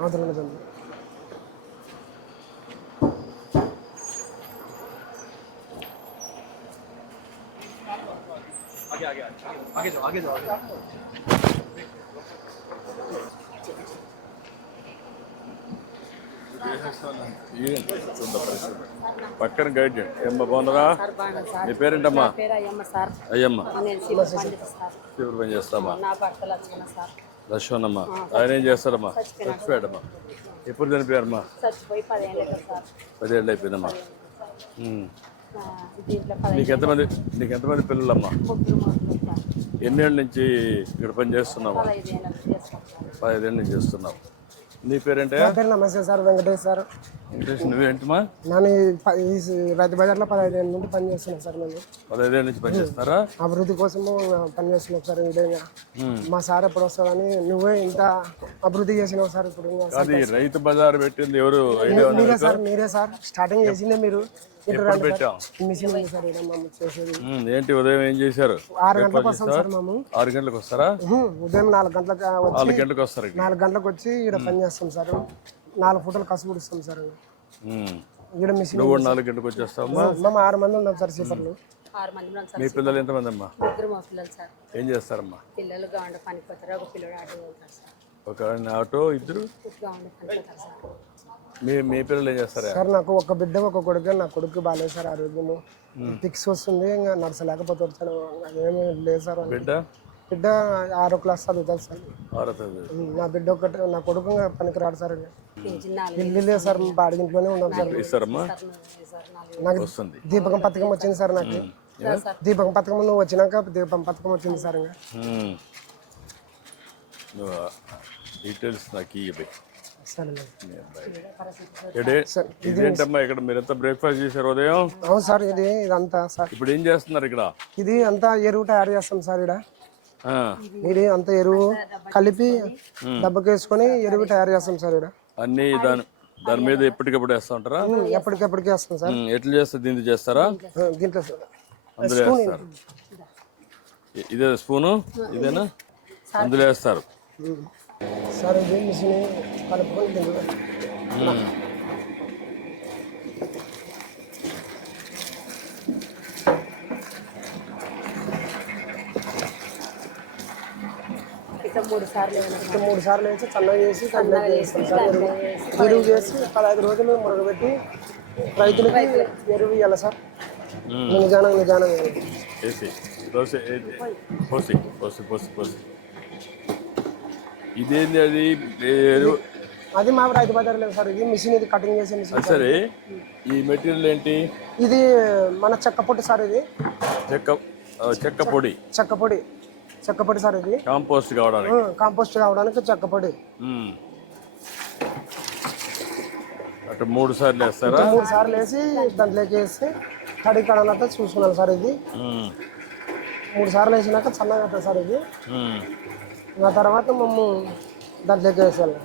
అవతల ఉన్నదండి పక్కన గైడ్ చేయండి ఏమ్మా బాగున్నారా? సార్ బాగున్నాను సార్. నీ పేరేంటమ్మా? నా పేరు అయ్యమ్మ సార్. అయ్యమ్మ. నేను సివిల్ పండిత సార్. తీవ్ర పని చేస్తామా లక్ష్మణమ్మా. ఆయన ఏం చేస్తారమ్మా? చచ్చిపోయాడమ్మా. ఎప్పుడు చనిపోయారమ్మా? చచ్చిపోయి పదేళ్ళు అయిపోయిందమ్మా నీకు ఎంతమంది నీకు ఎంతమంది పిల్లలమ్మా? ఎన్నేళ్ళ నుంచి ఇక్కడ పని చేస్తున్నావా? పదహైదు ఏళ్ళు చేస్తాం సార్. పదిహేళ్ళ నుంచి చేస్తున్నావు. నీ పేరేంటే? నా పేరు నమస్తే సార్ వెంకటేష్ సార్. వెంకటేష్ నువ్వేంటమ్మా నేను ఈ రైతు బజార్లో పదహైదు ఏళ్ళ నుండి పని చేస్తున్నాను సార్ నేను. పదహైదేళ్ళ నుంచి పని చేస్తారా అభివృద్ధి కోసము పని చేస్తున్నాం సార్ ఇదేగా మా సార్ ఎప్పుడు వస్తాడని నువ్వే ఇంత అభివృద్ధి చేసినావు సార్ ఇప్పుడు అది రైతు బజార్ పెట్టింది ఎవరు? ఐడియా మీరే సార్ మీరే సార్. స్టార్టింగ్ చేసిందే మీరు. ఎప్పుడు పెట్టాం? మిషన్ ఉంది సార్ ఇక్కడ మేము చేసేది ఉమ్, ఏంటి ఉదయం ఏం చేశారు? ఆరు గంటలకు వస్తాం సార్ మేము. ఆరు గంటలకు వస్తారా? ఉహు, ఉదయం నాలుగు గంటలకు వచ్చి నాలుగు గంటలకు వస్తారు ఇక్కడ నాలుగు గంటలకు వచ్చి ఇక్కడ పని చేస్తాం సార్. నాలుగు ఫోటోలు కసుపు ఇస్తాం సార్. ఉమ్. ఇక్కడ మిషన్ నువ్వు కూడా నాలుగు గంటలకు వచ్చేస్తావమ్మా? మేము ఆరు మంది ఉన్నాం సార్ సీపర్లు ఆరు మంది ఉన్నాం సార్ మీ పిల్లలు ఎంతమంది అమ్మా ముగ్గురు మా పిల్లలు సార్. ఏం చేస్తారమ్మా? పిల్లలు గాండ పనికి పోతారు ఒక పిల్లడు ఆటో పోతారు సార్. ఒక ఆటో ఇద్దరు? గాండ పనికి పోతారు సార్. మీ మీ పిల్లలు ఏం చేస్తారా? సార్ నాకు ఒక బిడ్డ ఒక కొడుకు నా కొడుకు బాగాలేదు సార్ ఆరోగ్యము. ఫిక్స్ వస్తుంది ఇంకా నడచలేకపోతాడు సార్ అదేమీ లేదు సార్ బిడ్డ? బిడ్డ ఆరో క్లాస్ చదువుతాడు సార్. నా బిడ్డ ఒకటి నా కొడుకు ఇంకా పనికిరాడు సార్. ఇల్లు లేదు సార్ బాడిగింట్లోనే ఉన్నాం సార్. నాకు వస్తుంది. దీపకం పథకం వచ్చింది సార్ నాకు. సార్? దీపకం పథకం నువ్వు వచ్చినాక దీపం పథకం వచ్చింది సార్ ఇంకా. డీటెయిల్స్ నాకు ఇవ్వబై సరే ఇదే ఇదేంటమ్మా ఇక్కడ మీరు ఎంత బ్రేక్ఫాస్ట్ చేశారు ఉదయం? అవును సార్ ఇది ఇదంతా సార్. ఇప్పుడు ఏం చేస్తున్నారు ఇక్కడ? ఇది అంతా ఎరువు తయారు చేస్తాం సార్ ఇక్కడ. ఇది అంతా ఎరువు కలిపి డబ్బకి వేసుకొని ఎరువు తయారు చేస్తాం సార్ ఇక్కడ. అన్నీ దాని దాని మీద ఎప్పటికప్పుడు వేస్తూ ఉంటారా? ఎప్పటికెప్పటికి వేస్తాం సార్. ఎట్లా చేస్తారు దీన్ని చేస్తారా? దీంట్లో అందులో వేస్తారు. ఇదే స్పూను? ఇదేనా? అందులో వేస్తారు. సార్ ఇది మిషన్ కలుపుకొని. ఇట్లా మూడు సార్లు మూడు సార్లు వేసి చల్లగా చేసి చల్లగా చేస్తాం సార్ ఎరువు. చేసి పదహైదు రోజులు మురగబెట్టి రైతులకి ఎరువు ఇవ్వాలి సార్? నిజానం నిజానం వేసి దోశ ఏది? పోసి పోసి పోసి పోసి. ఇదేంది అది? అది మా రైతు బజార్ లేదు సార్. ఇది మిషన్ ఇది కటింగ్ చేసే మిషన్ సరే. ఈ మెటీరియల్ ఏంటి? ఇది మన చెక్క పొడి సార్ ఇది. చెక్క చెక్క పొడి. చెక్క పొడి. చెక్క పొడి సార్ ఇది. కాంపోస్ట్ కావడానికి. కాంపోస్ట్ కావడానికి చెక్క పొడి. అటు మూడు సార్లు వేస్తారా? మూడు సార్లు వేసి దాంట్లోకి వేసి కడిగి కడనట్టు చూసుకున్నాను సార్ ఇది. మూడు సార్లు వేసినాక చల్లగా సార్ ఇది. ఆ తర్వాత మేము దాంట్లోకి వేసేయాలి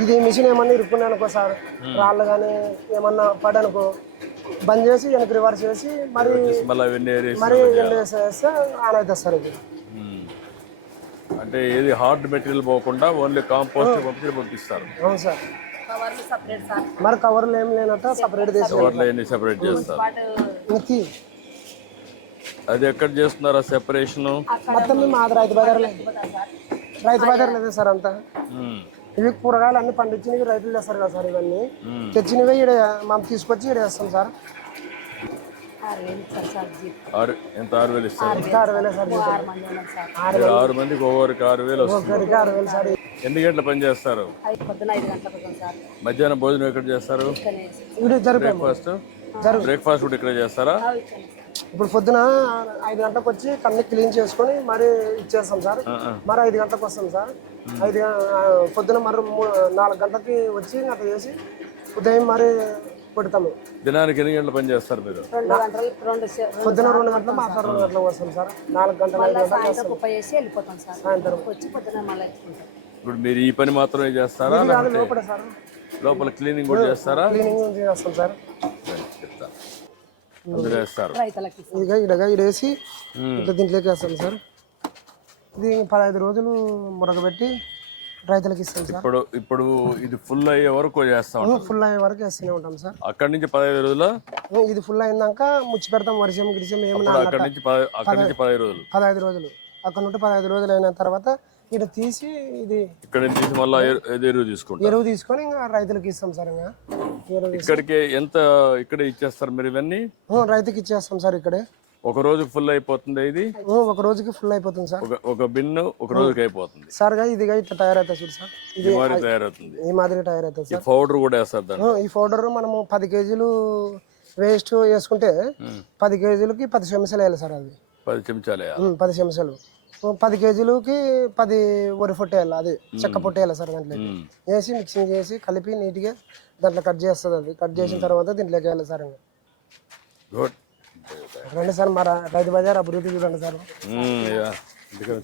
ఇది మిషన్ ఏమన్నా ఇరుక్కున్నాయి అనుకో సార్. రాళ్ళు కానీ ఏమన్నా పడనుకో. బంద్ చేసి వెనక్కి రివర్స్ చేసి మరి మరి వేసేస్తే ఆన్ అవుతుంది సార్ ఇది. అంటే ఏది హార్డ్ మెటీరియల్ పోకుండా ఓన్లీ కాంపోస్ట్ పంపించి పంపిస్తారు. అవును సార్. కవర్లు సపరేట్ సార్. మరి కవర్లు ఏం లేనట్టు సపరేట్ కవర్లు సెపరేట్ చేస్తారు. ఇంకి అది ఎక్కడ చేస్తున్నారా? సెపరేషను? మొత్తం మేము రైతు బజార్లో. రైతు బజార్ లేదు సార్ అంతా. ఇవి కూరగాయలు అన్ని పండించినవి రైతులు చేస్తారు కదా సార్ ఇవన్నీ. తెచ్చినవి ఇక్కడ మనం తీసుకొచ్చి ఇక్కడ వేస్తాం సార్. ఆరు ఎంత? ఆరు వేలు ఇస్తారు. ఆరు వేలే సార్ ఆరు మీరు మందికి ఒక్కొక్కరికి ఆరు వేలు వస్తుంది. ఆరు వేలు సార్. ఎన్ని గంటల పని చేస్తారు? మధ్యాహ్నం భోజనం ఎక్కడ చేస్తారు? బ్రేక్ఫాస్ట్? బ్రేక్ఫాస్ట్ కూడా ఇక్కడ చేస్తారా? ఇప్పుడు పొద్దున ఐదు గంటలకు వచ్చి కన్ను క్లీన్ చేసుకొని మరి ఇచ్చేస్తాం సార్. మరి ఐదు గంటలకు వస్తాం సార్. ఐదు పొద్దున మరి మూ- నాలుగు గంటలకి వచ్చి అట్లా చేసి ఉదయం మరి పెడతాము. దినానికి ఎన్ని గంటల పని చేస్తారు మీరు? పొద్దున రెండు గంటల మాత్రం రెండు గంటలకు వస్తాం సార్. నాలుగు గంటల చేసి వెళ్ళిపోతాం సార్. సాయంత్రం. వచ్చి పొద్దున మళ్ళీ ఇచ్చుకుంటాం. ఇప్పుడు మీరు ఈ పని మాత్రమే చేస్తారా లోపల సార్. లోపల క్లీనింగ్ కూడా చేస్తారా? క్లీనింగ్ చేస్తాం సార్. ఇదిగా ఇడగా ఇడేసి ఇట్లా దీంట్లోకి వేస్తాం సార్. ఇది పదహైదు రోజులు మురగబెట్టి రైతులకు ఇస్తాం సార్. ఇప్పుడు ఇప్పుడు ఇది ఫుల్ అయ్యే వరకు చేస్తాం ఫుల్ అయ్యే వరకు వేస్తూనే ఉంటాం సార్. అక్కడి నుంచి పదహైదు రోజుల? ఇది ఫుల్ అయినాక ముచ్చి పెడతాం వర్షం గిరిజం ఏమన్నా అక్కడి నుంచి పద- అక్కడి నుంచి పదహైదు రోజులు. పదహైదు రోజులు. అక్కడ నుండి పదహైదు రోజులు అయిన తర్వాత ఇటు తీసి ఇది ఇక్కడ నుంచి తీసి మళ్ళీ ఎరువు తీసుకుంటాం. ఎరువు తీసుకొని ఇంకా రైతులకు ఇస్తాం సార్ ఇంకా. ఇక్కడికి ఎంత ఇక్కడ ఇచ్చేస్తారు మీరు ఇవన్నీ? రైతుకి ఇచ్చేస్తాం సార్ ఇక్కడే. ఒక రోజు ఫుల్ అయిపోతుంది ఇది? ఒక రోజుకి ఫుల్ అయిపోతుంది సార్. ఒక ఒక బిన్ను ఒక రోజుకి అయిపోతుంది. సార్గా ఇదిగా ఇట్లా తయారవుతుంది చూడు సార్. ఇది ఈ మాదిరి తయారవుతుంది. ఈ మాదిరి తయారవుతుంది సార్. పౌడర్ కూడా వేస్తారు ఈ పౌడర్ మనము పది కేజీలు వేస్ట్ వేసుకుంటే పది కేజీలకి పది చెంచాలు వేయాలి సార్ అది. పది చెంచాలు పది చెంచాలు. పది కేజీలకి పది వరి పొట్టు వేయాలి అది చెక్క పొట్టు వేయాలి సార్ దాంట్లో. వేసి మిక్సింగ్ చేసి కలిపి నీట్గా దాంట్లో కట్ చేస్తుంది అది. కట్ చేసిన తర్వాత దీంట్లోకి వేయాలి సార్ గుడ్. రండి సార్ మా రైతు బజార్ అభివృద్ధి చూడండి సార్.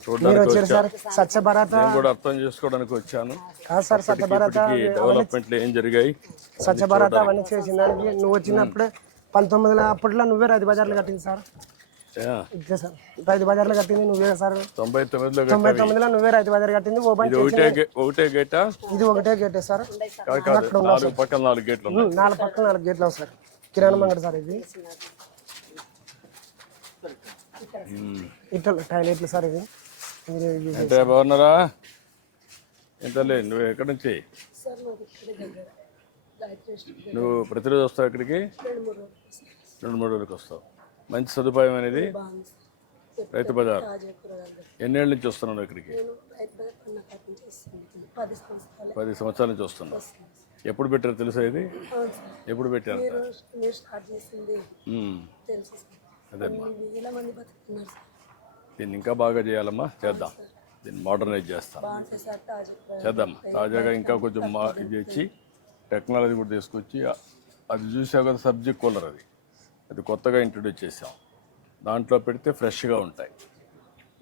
చూడడానికి సార్ స్వచ్ఛ భారత్ నేను కూడా అర్థం చేసుకోవడానికి వచ్చాను. కాదు సార్ స్వచ్ఛ భారత్ ఇప్పటికి డెవలప్మెంట్లు ఏం జరిగాయి? స్వచ్ఛ భారత్ అవన్నీ చేసిన దానికి నువ్వు వచ్చినప్పుడే పంతొమ్మిది అప్పట్లో నువ్వే రైతు బజార్లో కట్టింది సార్. యా. ఇదే సార్ రైతు బజార్లో కట్టింది నువ్వే సార్. తొంభై తొమ్మిదిలో తొంభై తొమ్మిదిలో నువ్వే రైతు బజార్ కట్టింది ఓపెన్ ఇది ఒకటే గే- ఒకటే గేటా? ఇది ఒకటే గేటే సార్. కాదు కాదు. నాలుగు పక్కన నాలుగు గేట్లు ఉన్నాయి. ఉమ్, నాలుగు పక్కన నాలుగు గేట్లు సార్. కిరాణా మంగడి సార్ ఇది. ఇట్లా టాయిలెట్లు సార్ ఇది. ఇది ఇది- అంటే బాగున్నారా? ఎంతలే నువ్వు ఎక్కడి నుంచి? నువ్వు ప్రతిరోజు వస్తావు ఇక్కడికి? రెండు మూడు రోజులకు వస్తావు. మంచి సదుపాయం అనేది రైతు బజార్. ఎన్నేళ్ళ నుంచి వస్తున్నావు ఇక్కడికి? పది సంవత్సరాలు. నుంచి వస్తున్నావు. ఎప్పుడు పెట్టారు తెలుసా ఇది? ఎప్పుడు పెట్టారు? సార్. దీన్ని ఇంకా బాగా చేయాలమ్మా? చేద్దాం. దీన్ని మోడర్నైజ్ చేస్తాం. చేద్దాం. తాజాగా ఇంకా కొంచెం మా ఇది ఇచ్చి టెక్నాలజీ కూడా తీసుకొచ్చి అది చూసావు కదా సబ్జెక్ట్ కూలర్ అది. అది కొత్తగా ఇంట్రడ్యూస్ చేసాం దాంట్లో పెడితే ఫ్రెష్గా ఉంటాయి.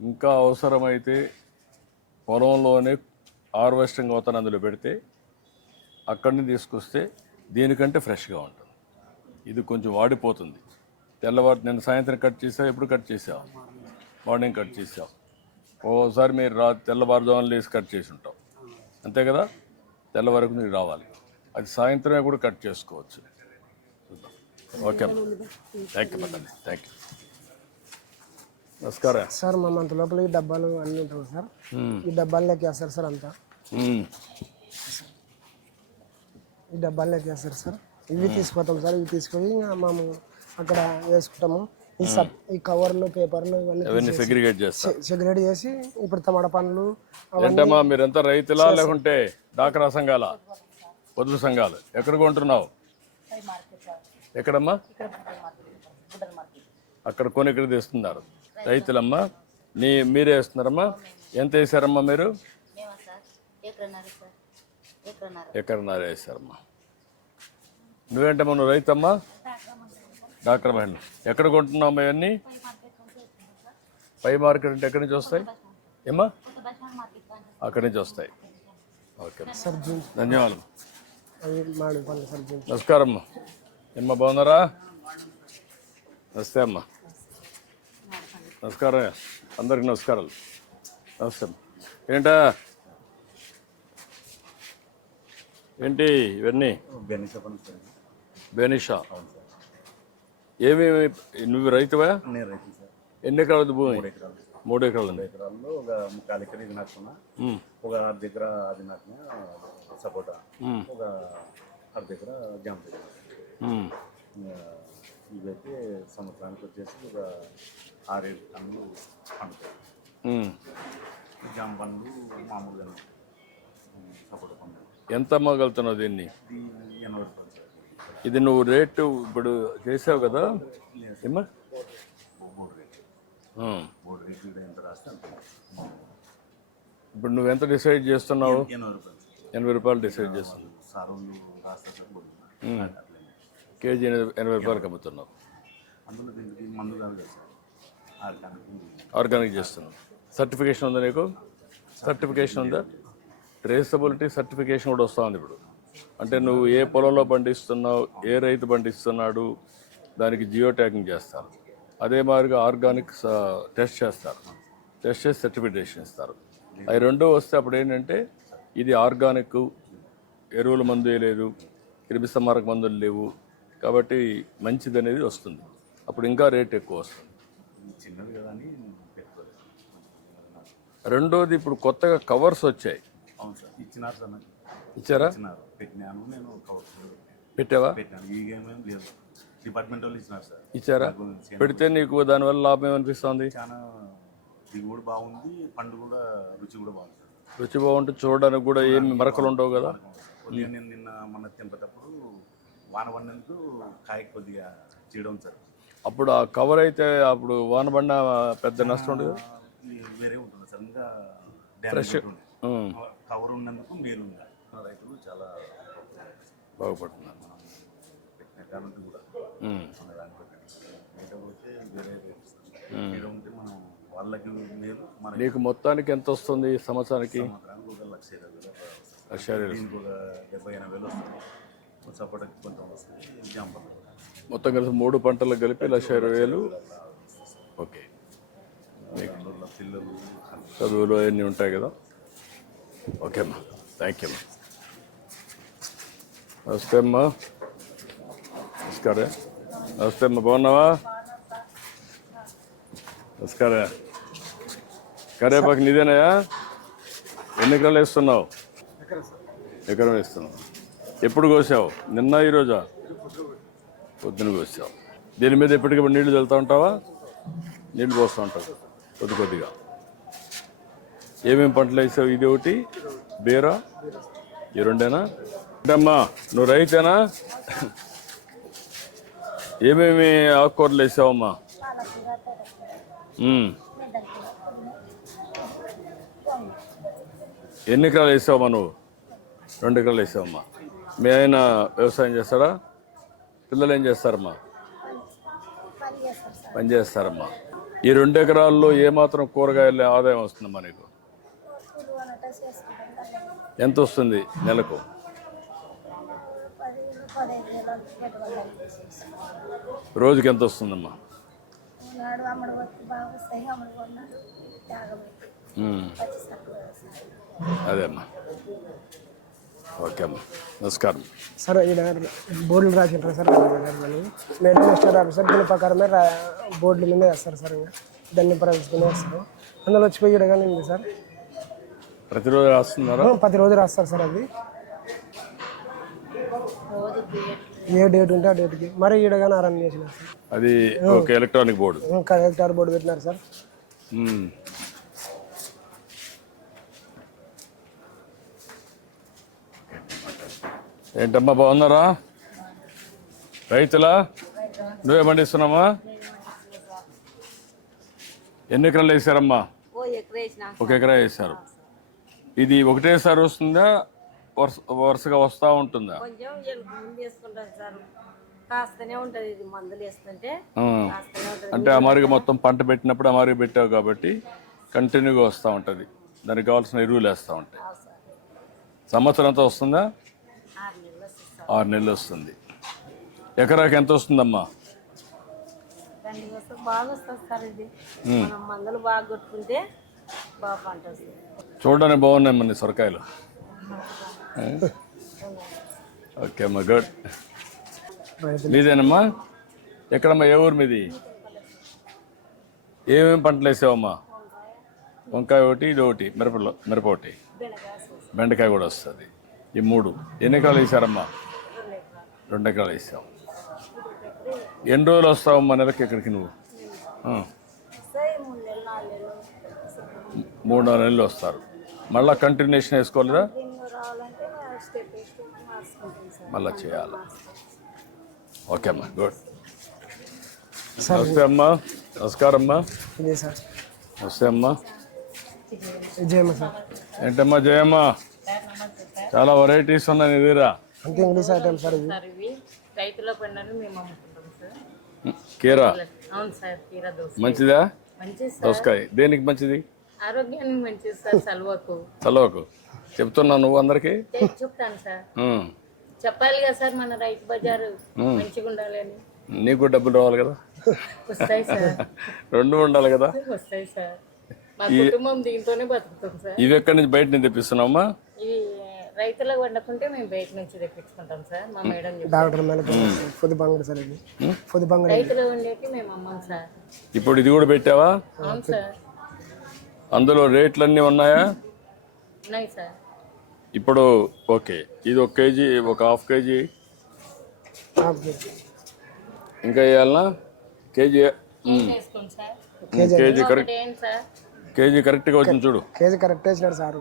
ఇంకా అవసరమైతే పొలంలోనే హార్వెస్టింగ్ అవుతాను అందులో పెడితే అక్కడి నుంచి తీసుకొస్తే దీనికంటే ఫ్రెష్గా ఉంటుంది. ఇది కొంచెం వాడిపోతుంది. తెల్లవారు నేను సాయంత్రం కట్ చేసావు ఎప్పుడు కట్ చేసావు మార్నింగ్ కట్ చేసావు ఓసారి మీరు రా తెల్లవారుజామున లేసి కట్ చేసి ఉంటాం. అంతే కదా? తెల్లవారకు మీరు రావాలి. అది సాయంత్రమే కూడా కట్ చేసుకోవచ్చు. Okay thank you madam thank you నమస్కారం. సార్ మా మంత లోపల ఈ డబ్బాలు అన్నీ ఉంటాయి సార్. మ్మ్. ఈ డబ్బాల్లోకి వేస్తారు సార్ అంతా. మ్మ్. ఈ డబ్బాల్లోకి వేస్తారు సార్. ఇవి తీసుకుపోతాం సార్. ఇవి తీసుకొని ఇంకా మేము అక్కడ వేసుకుంటాము. ఈ సబ్ ఈ కవర్లు పేపర్లు ఇవన్నీ అవన్నీ సెగ్రిగేట్ చేస్తాం. సెగ్రేట్ చేసి ఇప్పుడు టమాటా పండ్లు ఏంటమ్మా మీరంతా రైతులా లేకుంటే డాక్రా సంఘాల? పొదుపు సంఘాలు. ఎక్కడ కొంటున్నావు? ఎక్కడమ్మా? అక్కడ కొని ఇక్కడ తెస్తున్నారు. రైతులమ్మా నీ మీరే వేస్తున్నారమ్మా? ఎంత వేసారమ్మా మీరు? మేమా సార్? ఎక్కడన్నారు సార్. ఎక్కడన్నారు ఎక్కడన్నర వేసారమ్మా నువ్వేంటమ్మా నువ్వు రైతమ్మా? డాక్టర్ మహిళ. ఎక్కడ కొంటున్నావు అవన్నీ పై మార్కెట్ అంటే ఎక్కడి నుంచి వస్తాయి? ఏమ్మా? అక్కడి నుంచి వస్తాయి. ఓకే ధన్యవాదాలు నమస్కారం అమ్మా ఏమ్మా బాగున్నారా? నమస్తే అమ్మా. నమస్కారం అందరికి నమస్కారాలు. నమస్తే అమ్మా. ఏంటా? ఏంటి ఇవన్నీ? బెనిషా. ఏమేమి? నువ్వు రైతువా? నేను రైతు సార్ ఎన్ని ఎకరాలు భూమి? మూడు ఎకరాలు ఎకరాల్లో ఒక ముక్కాలు ఎకర ఇది నాటుకున్నా ఒక అర్ధ ఎకర అది నాటిన సపోటా. ఒక అర్ధ ఎకర జామ ఇవైతే సంవత్సరానికి వచ్చేసి ఒక ఆరేడు టన్నులు పండుతాయి. ఉమ్. జామ పండ్లు మామూలుగా సపోటా పండు. ఎంత అమ్మగలుగుతున్నావు దీన్ని? ఎనభై రూపాయలు ఇది నువ్వు రేటు ఇప్పుడు చేసావు కదా? రాస్తే అంత ఇప్పుడు నువ్వు ఎంత డిసైడ్ చేస్తున్నావు? ఎనభై రూపాయలు సార్. ఎనభై రూపాయలు డిసైడ్ చేస్తున్నావు. కేజీ ఎనభై ఎనభై రూపాయలకి సార్. ఆర్గానిక్ చేస్తున్నావు. సర్టిఫికేషన్ ఉందా నీకు? సర్టిఫికేషన్ ఉందా? ట్రేసబిలిటీ సర్టిఫికేషన్ కూడా వస్తూ ఉంది ఇప్పుడు. అంటే నువ్వు ఏ పొలంలో పండిస్తున్నావు ఏ రైతు పండిస్తున్నాడు దానికి జియో ట్యాగింగ్ చేస్తారు. అదే మాదిరిగా ఆర్గానిక్ టెస్ట్ చేస్తారు. టెస్ట్ చేసి సర్టిఫికేషన్ ఇస్తారు. అవి రెండో వస్తే అప్పుడు ఏంటంటే ఇది ఆర్గానిక్ ఎరువుల మందు వేయలేదు క్రిమి సంహారక మందులు లేవు కాబట్టి మంచిది అనేది వస్తుంది. అప్పుడు ఇంకా రేట్ ఎక్కువ వస్తుంది. చిన్నది కదా అని పెట్టుకోలేదు. రెండోది ఇప్పుడు కొత్తగా కవర్స్ వచ్చాయి. అవును సార్ ఇచ్చినారు సార్ నాకు. ఇచ్చారా? పెట్టావా? డిపార్ట్మెంట్ వాళ్ళు ఇచ్చినారు సార్. ఇచ్చారా? పెడితే నీకు దానివల్ల లాభం ఏమనిపిస్తుంది? చాలా దిగుబడి బాగుంది. పండు కూడా రుచి కూడా బాగుంది రుచి బాగుంటుంది చూడడానికి కూడా ఏమి మరకలు ఉండవు కదా? నేను నిన్న మొన్న తెంపేటప్పుడు వాన పడినందుకు కాయ కొద్దిగా చేయడం సార్ అప్పుడు ఆ కవర్ అయితే అప్పుడు వాన పడిన పెద్ద నష్టం ఉండదు? వేరే ఉంటుంది సార్. ఇంకా ఉమ్, కవర్ ఉన్నందుకు మన రైతులు చాలా బాగుపడుతున్నారు. నీకు మొత్తానికి ఎంత వస్తుంది ఈ సంవత్సరానికి? లక్ష ఇరవై వేలు. వస్తుంది. లక్ష ఇరవై కొంచెం వస్తుంది. మొత్తం కలిసి మూడు పంటలు కలిపి లక్ష ఇరవై వేలు. ఓకే. పిల్లలు చదువులు అవన్నీ ఉంటాయి కదా. ఓకే అమ్మా. థ్యాంక్ యూ అమ్మా. నమస్తే అమ్మా. నమస్కారం. నమస్తే అమ్మా. బాగున్నావా? నమస్కారం. కరేపాకు నీదేనాయా? ఎన్ని ఎకరాలు వేస్తున్నావు? ఎకరం వేస్తున్నావు. ఎప్పుడు కోసావు? నిన్న ఈరోజా? పొద్దున కోసావు. దీని మీద ఎప్పటికప్పుడు నీళ్ళు చల్లుతూ ఉంటావా? నీళ్ళు పోస్తూ ఉంటావు కొద్ది కొద్దిగా. ఏమేమి పంటలు వేసావు? ఇది ఒకటి. బీరా. ఈ రెండేనా? అమ్మా నువ్వు రైతేనా? ఏమేమి ఆకుకూరలు వేసావమ్మా? ఎన్ని ఎకరాలు వేసావమ్మా నువ్వు? రెండు ఎకరాలు వేసావమ్మా. మీ ఆయన వ్యవసాయం చేస్తాడా? పిల్లలు ఏం చేస్తారమ్మా? పని చేస్తారమ్మా. ఈ రెండు ఎకరాల్లో ఏమాత్రం కూరగాయల ఆదాయం వస్తుందమ్మా నీకు? ఎంత వస్తుంది నెలకు? రోజుకి ఎంత వస్తుందమ్మా? అదే అమ్మా. ఓకే అమ్మా. నమస్కారం. సార్ ఈడ బోర్డులు రాసింటారు సార్ మేడం ఇస్తారు సార్ దీని ప్రకారమే రా బోర్డుల మీద వేస్తారు సార్ ఇంకా. దాన్ని ప్రవేశించుకుని వేస్తారు. అందులో వచ్చిపోయి ఈడగానే ఉంది సార్? ప్రతిరోజు రాస్తున్నారా? రోజులు రాస్తారు సార్ అది ఏ డేట్ ఉంటే ఆ డేట్కి. మరి ఈడగానే రన్ చేసినారు సార్. అది ఒక ఎలక్ట్రానిక్ బోర్డు కలెక్టర్ బోర్డు పెట్టినారు సార్. ఏంటమ్మా బాగున్నారా? రైతులా? నువ్వే పండిస్తున్నామా ఎన్ని ఎకరాలు వేసారమ్మా? ఒక ఎకరా వేసారు. ఇది ఒకటేసారి వస్తుందా? వరుస వరుసగా వస్తూ ఉంటుందా? అంటే అమారిగా మొత్తం పంట పెట్టినప్పుడు అమారిగా పెట్టావు కాబట్టి కంటిన్యూగా వస్తూ ఉంటుంది. దానికి కావాల్సిన ఎరువులు వేస్తూ ఉంటాయి. సార్. సంవత్సరం అంతా వస్తుందా? ఆరు నెలలు వస్తుంది ఎకరాకి ఎంత వస్తుందమ్మా? మందులు బాగా కొట్టుకుంటే బాగా పంట చూడడానికి బాగున్నాయి మన సొరకాయలు? ఓకే అమ్మా గుడ్. మీదేనమ్మా ఎక్కడమ్మా ఏ ఊరు మీది? ఏమేమి పంటలు వేసావమ్మా? వంకాయ. ఒకటి ఇది ఒకటి మిరపలో మిరప ఒకటి. బెండకాయ కూడా వస్తుంది. ఈ మూడు. ఎన్ని ఎకరాలు వేసారమ్మా రెండు ఎకరాలు వేసావు. ఎన్ని రోజులు వస్తావమ్మా నెలకి ఇక్కడికి నువ్వు? మూడు నెలలు నాలుగు నెలలు వస్తారు. మళ్ళీ కంటిన్యూషన్ వేసుకోలేదా? మళ్ళీ చేయాలి. ఓకే అమ్మా గుడ్. సార్. నమస్తే అమ్మా. నమస్కారం అమ్మా. నమస్తే అమ్మా. విజయమ్మ సార్. ఏంటమ్మా జయమ్మ? చాలా వెరైటీస్ ఉన్నాయి దగ్గర అంతే ఇంగ్లీష్ ఐటమ్ సార్ ఇవి? రైతుల పండుగను మేము అమ్ముకుంటాం సార్. కీరా? అవును సార్ కీరా దోశ మంచిదా? మంచిది సార్. దోసకాయ. దేనికి మంచిది? ఆరోగ్యానికి మంచిది సార్ సల్వకు. చలవకు చెప్తున్నావు నువ్వు అందరికి? చెప్తాను సార్. చెప్పాలి కదా సార్ మన రైతు బజారు మంచిగా ఉండాలి అని నీకు డబ్బులు రావాలి కదా? వస్తాయి సార్. రెండు ఉండాలి కదా? వస్తాయి సార్. మా కుటుంబం దీంతోనే బతుకుతాం సార్. ఇవి ఎక్కడి నుంచి బయట నుంచి తెప్పిస్తున్నావమ్మా? ఇవి రైతులకు వండకుంటే మేము బయట నుంచి తెప్పించుకుంటాం సార్. మా మేడం. డాక్టర్ పొద్దు బంగడి సార్ ఇది. బంగడి. రైతులు వండేకి మేము అమ్మాం సార్. ఇప్పుడు ఇది కూడా పెట్టావా? అవును సార్. అందులో రేట్లన్నీ ఉన్నాయా? ఉన్నాయి సార్. ఇప్పుడు ఓకే. ఇది ఒక కేజీ ఒక హాఫ్ కేజీ. ఇంకా వేయాలనా కేజీ కేజీ కరెక్ట్ కేజీ కరెక్ట్గా వచ్చింది చూడు. కేజీ కరెక్ట్ వేసినాడు సారు.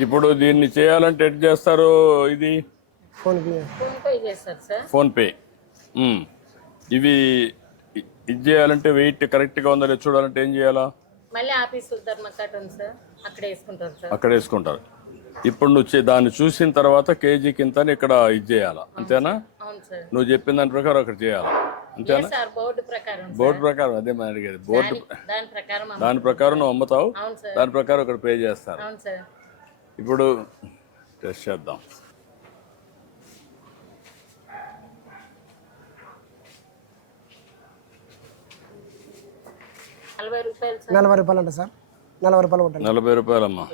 ఇప్పుడు దీన్ని చేయాలంటే ఎట్ చేస్తారు ఇది? PhonePe. ఇవి ఇ- ఇది చేయాలంటే వెయిట్ కరెక్ట్గా ఉందా లేదో చూడాలంటే ఏం చేయాలా? మళ్ళీ ఆఫీస్ ధర్మకట్ ఉంది సార్. అక్కడ వేసుకుంటారు సార్. అక్కడ వేసుకుంటారు. ఇప్పుడు నువ్వు చే- దాన్ని చూసిన తర్వాత కేజీ కింద ఇక్కడ ఇది చేయాలా? అంతేనా? అవును సార్. నువ్వు చెప్పిన దాని ప్రకారం అక్కడ చేయాలా? అంతేనా? బోర్డు ప్రకారం సార్. బోర్డు ప్రకారం అదే మనం అడిగేది. బోర్డు దాని- ప్రకారం అమ్మ- దాని ప్రకారం నువ్వు అమ్ముతావు? అవును సార్. దాని ప్రకారం ఇక్కడ పే చేస్తారు. అవును సార్. ఇప్పుడు టెస్ట్ చేద్దాం. నలభై రూపాయలు సార్. నలభై రూపాయలు అంట సార్. నలభై రూపాయలు ఉంటుంది నలభై రూపాయలమ్మా.